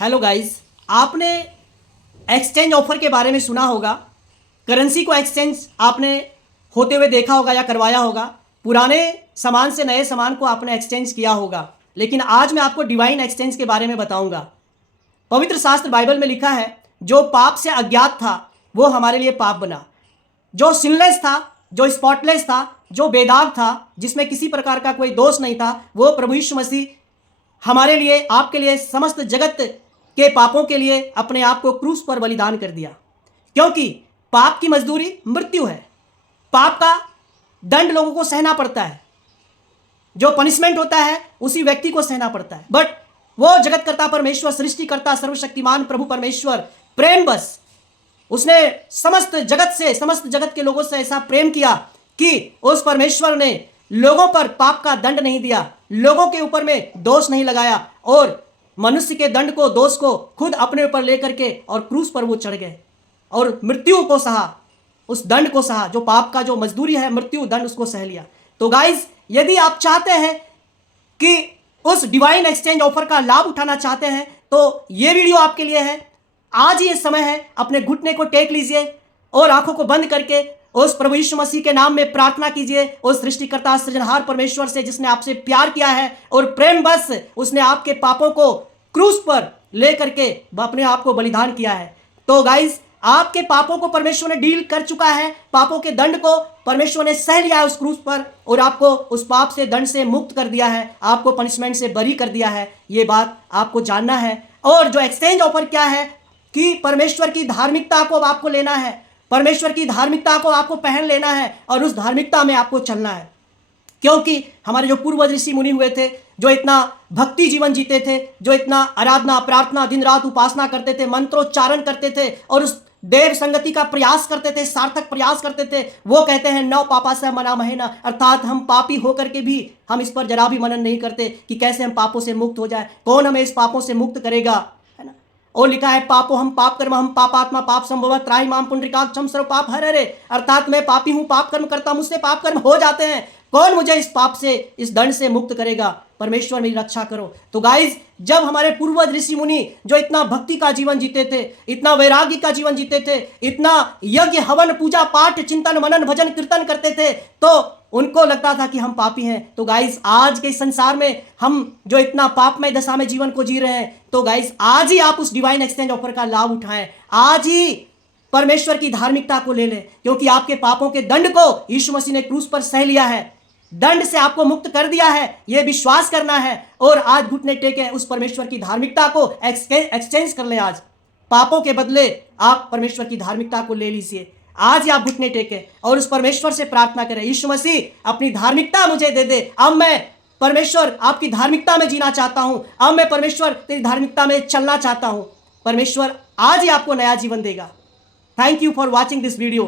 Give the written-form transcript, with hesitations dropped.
Hello guys, आपने exchange offer के बारे में सुना होगा। करेंसी को एक्सचेंज आपने होते हुए देखा होगा या करवाया होगा। पुराने सामान से नए सामान को आपने एक्सचेंज किया होगा। लेकिन आज मैं आपको डिवाइन एक्सचेंज के बारे में बताऊंगा। पवित्र शास्त्र बाइबल में लिखा है, जो पाप से अज्ञात था वो हमारे लिए पाप बना। जो सिनलेस था, जो स्पॉटलेस था, जो बेदाग था, जिसमें किसी प्रकार का कोई दोष नहीं था, वो प्रभु यीशु मसीह हमारे लिए, आपके लिए, समस्त जगत के पापों के लिए अपने आप को क्रूस पर बलिदान कर दिया। क्योंकि पाप की मजदूरी मृत्यु है। पाप का दंड लोगों को सहना पड़ता है। जो पनिशमेंट होता है उसी व्यक्ति को सहना पड़ता है। बट वो जगतकर्ता परमेश्वर, सृष्टिकर्ता, सर्वशक्तिमान प्रभु परमेश्वर प्रेम बस, उसने समस्त जगत के लोगों से ऐसा प्रेम किया कि उस परमेश्वर ने लोगों पर पाप का दंड नहीं दिया, लोगों के ऊपर में दोष नहीं लगाया, और मनुष्य के दंड को, दोष को खुद अपने ऊपर लेकर के और क्रूस पर वो चढ़ गए और मृत्यु को सहा, उस दंड को सहा। जो पाप का जो मजदूरी है, मृत्यु दंड, उसको सह लिया। तो गाइस, यदि आप चाहते हैं कि उस डिवाइन एक्सचेंज ऑफर का लाभ उठाना चाहते हैं तो ये वीडियो आपके लिए है। आज ये समय है, अपने घुटने को टेक लीजिए और आंखों को बंद करके उस प्रभु यीशु मसीह के नाम में प्रार्थना कीजिए, उस सृष्टिकर्ता सृजनहार परमेश्वर से, जिसने आपसे प्यार किया है और प्रेम बस उसने आपके पापों को क्रूस पर लेकर के अपने आप को बलिदान किया है। तो गाइस, आपके पापों को परमेश्वर ने डील कर चुका है। पापों के दंड को परमेश्वर ने सह लिया है उस क्रूस पर, और आपको उस पाप से, दंड से मुक्त कर दिया है, आपको पनिशमेंट से बरी कर दिया है। ये बात आपको जानना है। और जो एक्सचेंज ऑफर क्या है कि परमेश्वर की धार्मिकता को आपको लेना है, परमेश्वर की धार्मिकता को आपको पहन लेना है और उस धार्मिकता में आपको चलना है। क्योंकि हमारे जो पूर्वज ऋषि मुनि हुए थे, जो इतना भक्ति जीवन जीते थे, जो इतना आराधना, प्रार्थना, दिन रात उपासना करते थे, मंत्रोच्चारण करते थे और उस देव संगति का प्रयास करते थे, सार्थक प्रयास करते थे, वो कहते हैं नौ पापा से मना महीना, अर्थात हम पापी होकर के भी हम इस पर जरा भी मनन नहीं करते कि कैसे हम पापों से मुक्त हो जाए, कौन हमें इस पापों से मुक्त करेगा, है ना। और लिखा है, पापो हम पाप कर्म, हम पापात्मा पाप संभव त्राहि माम पुंडरीकाक्षम सर्व पाप हर हरे, अर्थात मैं पापी हूं, पाप कर्म करता, मुझसे पाप कर्म हो जाते हैं, कौन मुझे इस पाप से, इस दंड से मुक्त करेगा, परमेश्वर मेरी रक्षा करो। तो गाइज, जब हमारे पूर्वज ऋषि मुनि जो इतना भक्ति का जीवन जीते थे, इतना वैराग्य का जीवन जीते थे, इतना यज्ञ हवन पूजा पाठ चिंतन मनन भजन कीर्तन करते थे, तो उनको लगता था कि हम पापी हैं। तो गाइस, आज के संसार में हम जो इतना पापमय दशा में जीवन को जी रहे हैं, तो गाइस आज ही आप उस डिवाइन एक्सचेंज ऑफर का लाभ उठाएं। आज ही परमेश्वर की धार्मिकता को ले लें, क्योंकि आपके पापों के दंड को यीशु मसीह ने क्रूस पर सह लिया है, दंड से आपको मुक्त कर दिया है। यह विश्वास करना है और आज घुटने टेके उस परमेश्वर की धार्मिकता को एक्सचेंज कर लें। आज पापों के बदले आप परमेश्वर की धार्मिकता को ले लीजिए। आज ही आप घुटने टेके और उस परमेश्वर से प्रार्थना करें, यीशु मसीह अपनी धार्मिकता मुझे दे दे। अब मैं परमेश्वर आपकी धार्मिकता में जीना चाहता हूं, अब मैं परमेश्वर तेरी धार्मिकता में चलना चाहता हूं। परमेश्वर आज ही आपको नया जीवन देगा। Thank you for watching this video.